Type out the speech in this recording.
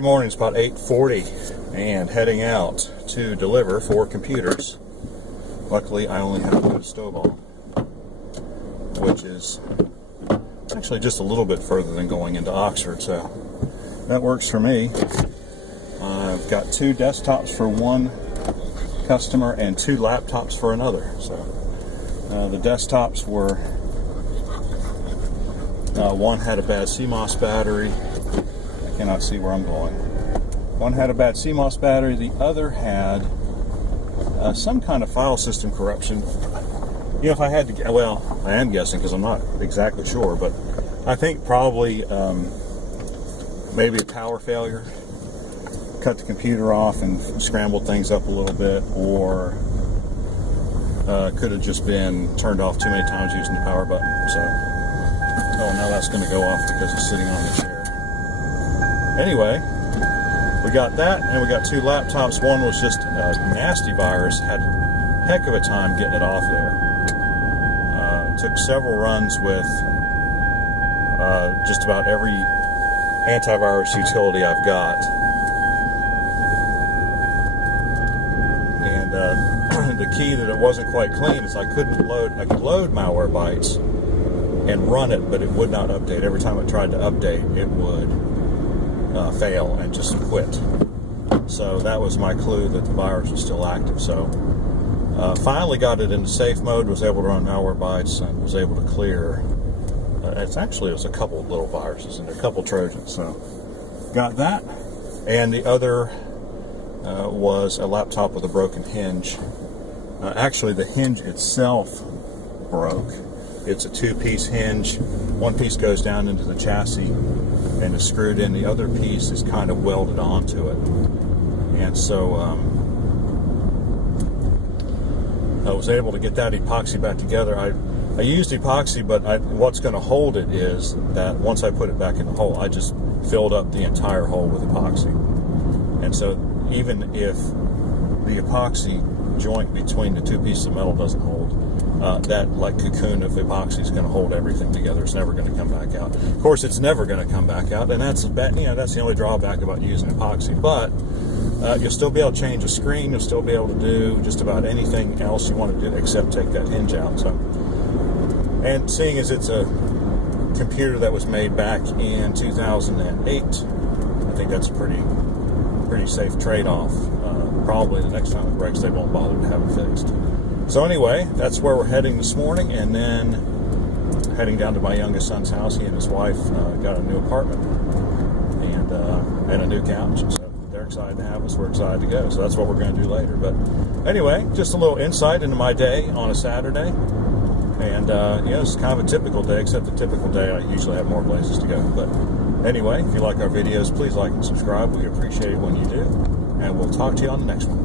Morning, it's about 8:40 and heading out to deliver 4 computers. Luckily, I only have to go to Stovall, which is actually just a little bit further than going into Oxford, so that works for me. I've got 2 desktops for one customer and 2 laptops for another. So the desktops were, one had a bad CMOS battery. Cannot see where I'm going. One had a bad CMOS battery, the other had some kind of file system corruption. You know, if I had to, well, I am guessing because I'm not exactly sure, but I think probably maybe a power failure cut the computer off and scrambled things up a little bit, or could have just been turned off too many times using the power button. So, oh, now that's going to go off because it's sitting on the chair. Anyway, we got that, and we got 2 laptops. One was just a nasty virus, had a heck of a time getting it off there. Took several runs with just about every antivirus utility I've got. And the key that it wasn't quite clean is I could load Malwarebytes and run it, but it would not update. Every time it tried to update, it would fail and just quit. So that was my clue that the virus was still active. So finally got it into safe mode, was able to run Malwarebytes, and was able to clear. It was a couple of little viruses and a couple Trojans. So got that, and the other was a laptop with a broken hinge. Actually, the hinge itself broke. It's a 2-piece hinge. One piece goes down into the chassis and is screwed in. The other piece is kind of welded onto it. And so I was able to get that epoxy back together. I used epoxy, but what's going to hold it is that once I put it back in the hole, I just filled up the entire hole with epoxy. And so even if the epoxy joint between the 2 pieces of metal doesn't hold, that like cocoon of epoxy is going to hold everything together. It's never going to come back out. Of course, it's never going to come back out, and that's that's the only drawback about using epoxy. But you'll still be able to change a screen. You'll still be able to do just about anything else you want to do except take that hinge out. So, and seeing as it's a computer that was made back in 2008, I think that's a pretty safe trade-off. Probably the next time it breaks, they won't bother to have it fixed. So anyway, that's where we're heading this morning, and then heading down to my youngest son's house. He and his wife got a new apartment and a new couch. So they're excited to have us. We're excited to go. So that's what we're going to do later. But anyway, just a little insight into my day on a Saturday. And it's kind of a typical day, except the typical day I usually have more places to go. But anyway, if you like our videos, please like and subscribe. We appreciate it when you do. And we'll talk to you on the next one.